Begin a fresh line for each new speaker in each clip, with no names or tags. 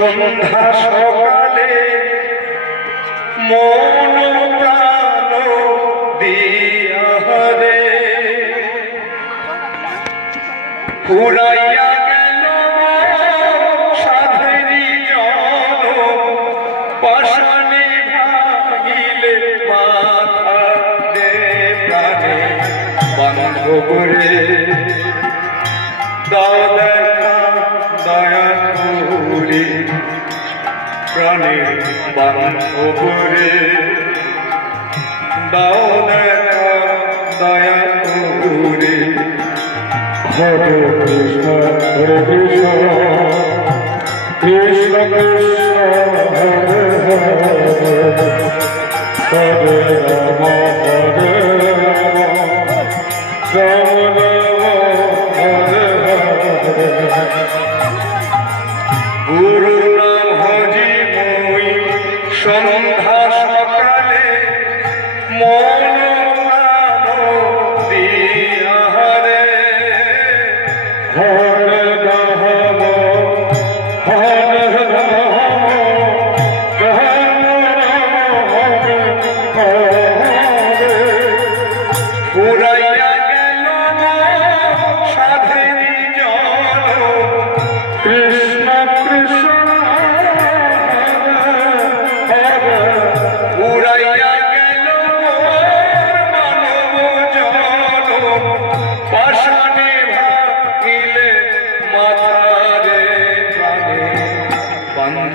সন্ধ্যা সকালে মন দিয়ারে পুরাইয়া গেল সাধেরি জন পাশানে ভাঙিলে মাথা দে দাদা প্রাণে বান্ধবরে দাও দেখা দয়া করে
হরে কৃষ্ণ হরে কৃষ্ণ। কৃষ্ণ কৃষ্ণ হরে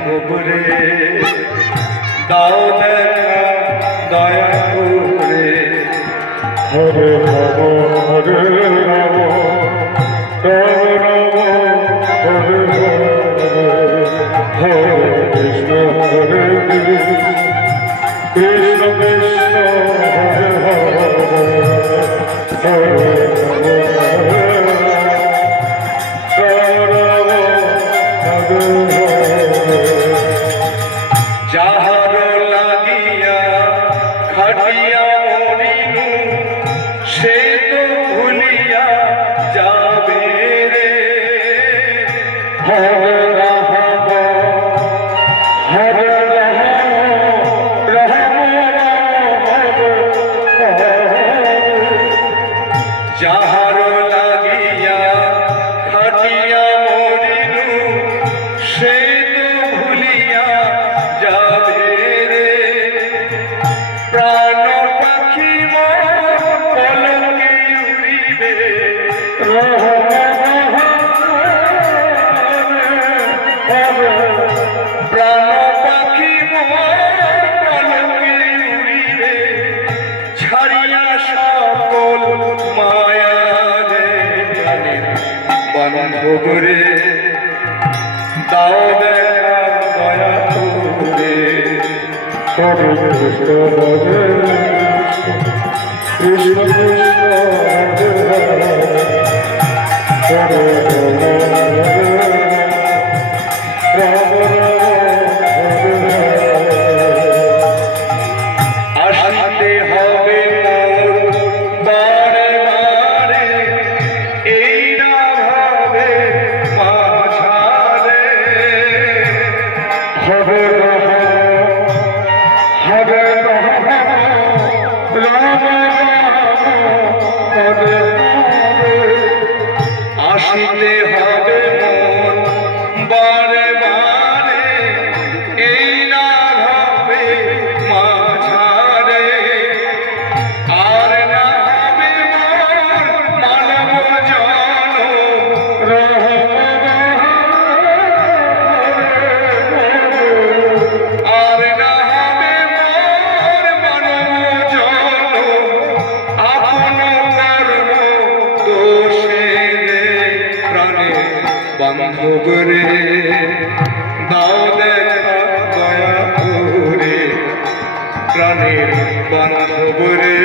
গোবরে দাও দেখা দয়া করে।
হরে হব হরে রাম।
বন্ধু করে দাও দেখা দয়া করে। করুণ দুষ্ট Bye. মুগরে দাও দেখা দয়া করে প্রাণের বান্ধবরে